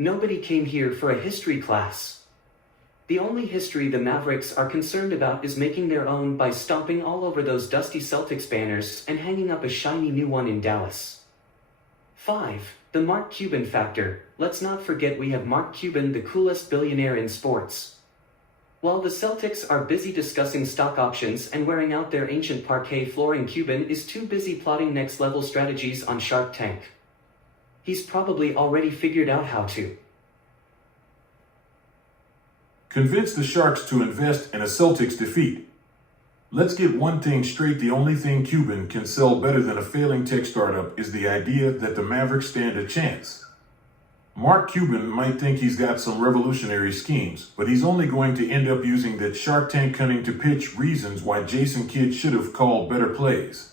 Nobody came here for a history class. The only history the Mavericks are concerned about is making their own by stomping all over those dusty Celtics banners and hanging up a shiny new one in Dallas. 5. The Mark Cuban factor. Let's not forget we have Mark Cuban, the coolest billionaire in sports. While the Celtics are busy discussing stock options and wearing out their ancient parquet flooring, Cuban is too busy plotting next-level strategies on Shark Tank. He's probably already figured out how to convince the Sharks to invest in a Celtics defeat. Let's get one thing straight, the only thing Cuban can sell better than a failing tech startup is the idea that the Mavericks stand a chance. Mark Cuban might think he's got some revolutionary schemes, but he's only going to end up using that Shark Tank cunning to pitch reasons why Jason Kidd should have called better plays.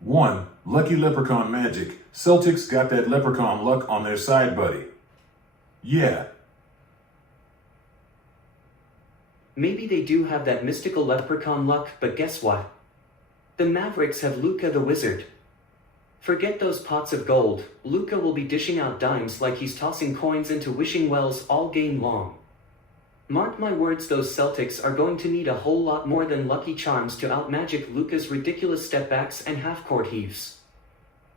1. Lucky leprechaun magic. Celtics got that leprechaun luck on their side, buddy. Yeah. Maybe they do have that mystical leprechaun luck, but guess what? The Mavericks have Luka the Wizard. Forget those pots of gold, Luka will be dishing out dimes like he's tossing coins into wishing wells all game long. Mark my words, those Celtics are going to need a whole lot more than Lucky Charms to outmagic Luka's ridiculous stepbacks and half-court heaves.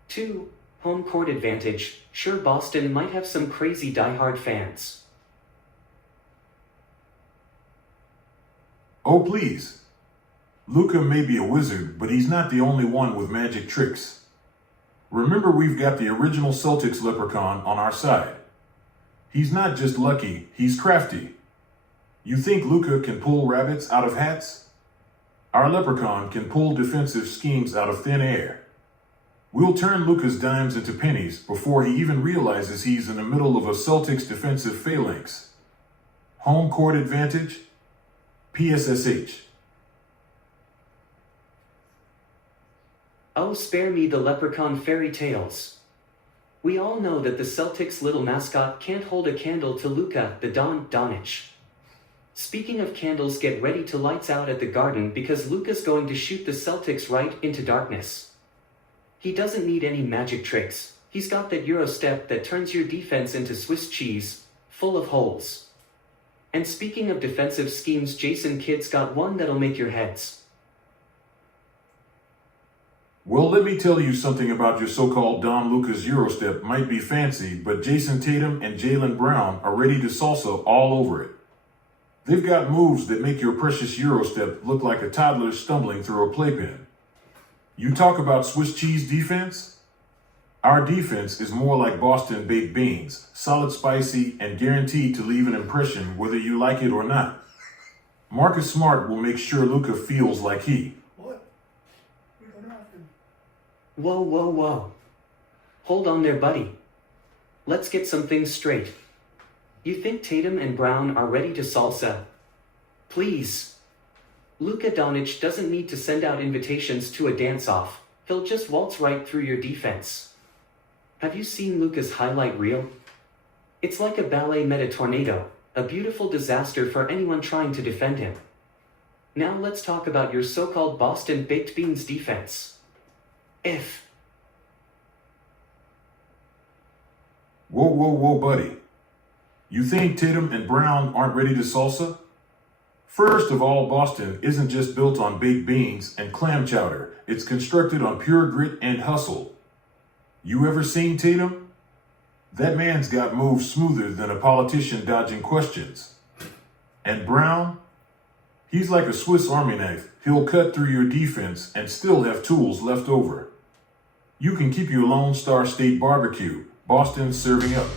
2. Home court advantage. Sure, Boston might have some crazy diehard fans. Oh please. Luka may be a wizard, but he's not the only one with magic tricks. Remember, we've got the original Celtics leprechaun on our side. He's not just lucky, he's crafty. You think Luka can pull rabbits out of hats? Our leprechaun can pull defensive schemes out of thin air. We'll turn Luka's dimes into pennies before he even realizes he's in the middle of a Celtics defensive phalanx. Home court advantage? PSSH. Oh, spare me the leprechaun fairy tales. We all know that the Celtics' little mascot can't hold a candle to Luka, the Doncic. Speaking of candles, get ready to lights out at the Garden because Luka's going to shoot the Celtics right into darkness. He doesn't need any magic tricks. He's got that Euro step that turns your defense into Swiss cheese, full of holes. And speaking of defensive schemes, Jason Kidd's got one that'll make your heads. Well, let me tell you something about your so-called Don Luka's Eurostep. Might be fancy, but Jason Tatum and Jaylen Brown are ready to salsa all over it. They've got moves that make your precious Eurostep look like a toddler stumbling through a playpen. You talk about Swiss cheese defense? Our defense is more like Boston baked beans, solid, spicy, and guaranteed to leave an impression whether you like it or not. Marcus Smart will make sure Luka feels like he. Whoa, whoa, whoa. Hold on there, buddy. Let's get some things straight. You think Tatum and Brown are ready to salsa? Please. Luka Doncic doesn't need to send out invitations to a dance-off. He'll just waltz right through your defense. Have you seen Luka's highlight reel? It's like a ballet meta-tornado, a beautiful disaster for anyone trying to defend him. Now let's talk about your so-called Boston baked beans defense. Whoa, buddy. You think Tatum and Brown aren't ready to salsa? First of all, Boston isn't just built on baked beans and clam chowder. It's constructed on pure grit and hustle. You ever seen Tatum? That man's got moves smoother than a politician dodging questions. And Brown? He's like a Swiss Army knife. He'll cut through your defense and still have tools left over. You can keep your Lone Star State barbecue, Boston serving up.